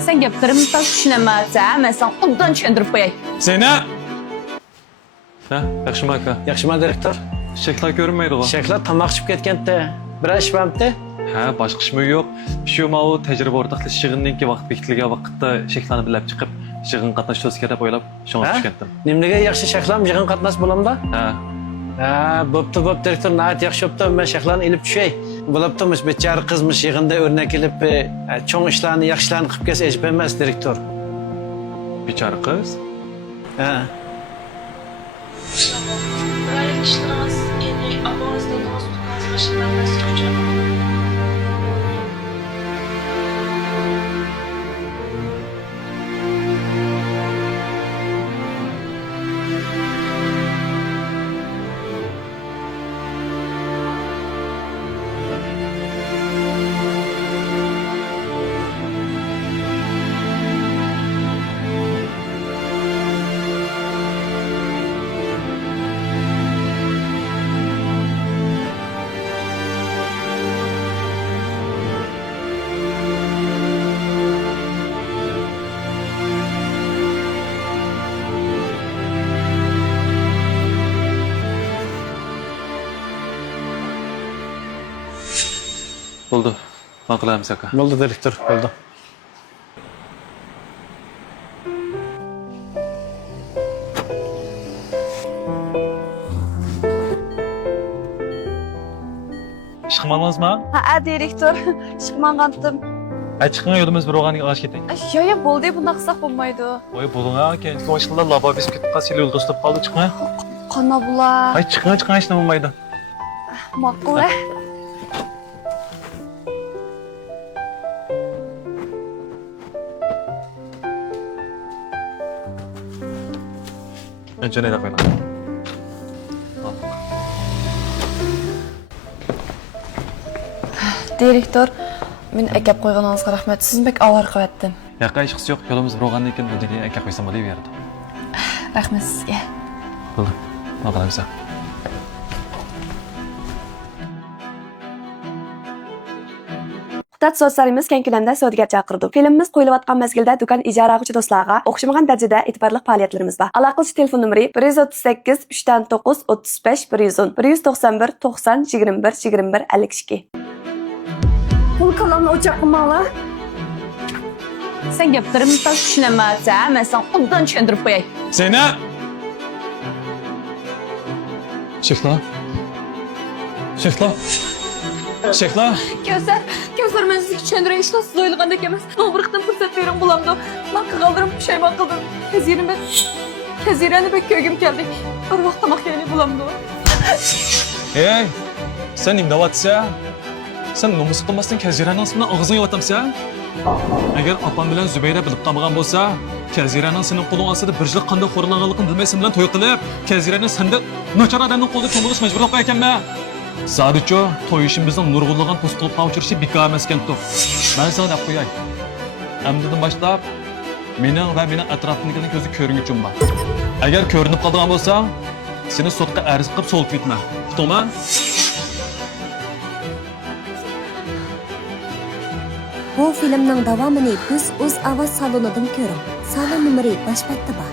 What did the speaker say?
Sen gaplarımı da düşünemezsen, ben sana ondan çöndürüp koyayım. Zeynep! Ha, yaxşımı aka. Yaxşıma direktor. Şeklar görünmeydi o. Şeklar tamaq içip ketgende. Bir iş bamdı. Ha, başka iş mi yok? Şu o tecrübe ortaklı şığından ki vaqt bekligen vaqtda şeklarni bilib chiqib, şığın qatnaştırız kerep oylab, şoňa düşkendim. Nimlige yaxşı şeklam yığın qatnas bolamda? Ha. Ha, bop direktor naat yaxşı optu. Ben şeklarni ilip düşey. Bulaptımız beçar kızmış yığında örnek ilip çoğun işlerini yaxşılarını qıp kes ecbemez direktor. Biçare kız. Ha. Правильно, что нас и обозный доступ к нашей встрече. Oldu. Maqlaymiz aka. Oldu direktor, oldu. Chiqmanmizmi? Ha, direktor, çıkmağandım. Ha, chiqing yo'limiz bir o'g'aniga qarshi ketdik. Ya bo'ldi, bunda qilsak bo'lmaydi. Voy, bo'ling aka. Boshqalar laba biz ketib qolsa yo'lga to'sib qoldi, chiqing. Qana bular. Hay, chiqing, hech nima bo'lmaydi. Ma'qul. Önce ne yapayım? Direktor, men akab qo'yganingizga rahmat. Sizni bek avvar qilyaptim. Yaqa hech yo'q. Yo'limiz bir o'g'andan keyin bu degan aka qo'ysam bo'laverdi. Rahmat sizga. Bo'ldi. Maqlaymiz. Hutat so'zlarimiz keng ko'lamda savdoga chaqirdi. Filmimiz qo'yilayotgan mezgilda do'kon ijara qiluvchi do'stlarga o'xshamagan darajada e'tiborli faoliyatlarimiz bor. Aloqa qilish telefon nomeri 138 309 35 110 191 90 21 21 52. Pul kalanını ocak qilmanglar. Sen gaplarımı da düşünemezsen, ben sana ondan çöndürüp koyayım. Zeynep! Şekla. Şekla. Şekla. Gözler ben sizi çöndüreyim. İşte siz oylagandak emas. Doğruqdan fırsat verin bulamdı. Lan kaldırım, pişayman kıldım. Tezireni bek köygüm geldi. Bir vaqt tamaq yeni bulamdı. Hey! Sen imdavatsa? Sen nomus qilmasdan Kaziraning ismidan og'zing yotamsa? Agar opam bilan Zubayra bilib qolmagan bo'lsa, Kaziraning sening qo'ling ostida bir yil qanday xo'rlanganligini bilmaysan bilan to'y qilib, Kazirani senda nachar odamning qo'lida cho'milish majbur qilib qo'yganman. Sadicho, to'y ishimizning nurg'unlagan to'sqilib qolchirishi bekor emas ekan to'p. Men sana deb qo'yay. Amdidan boshlab mening va mening atrofimdagining ko'zi ko'ringuchim bor. Agar ko'rinib qolgan bo'lsa, seni sudga arz qilib so'lib ketma. Uqdingmi? Bu filmning davomini biz o'z ovoz salonidan ko'ring. Salon nomeri bosh betda bor.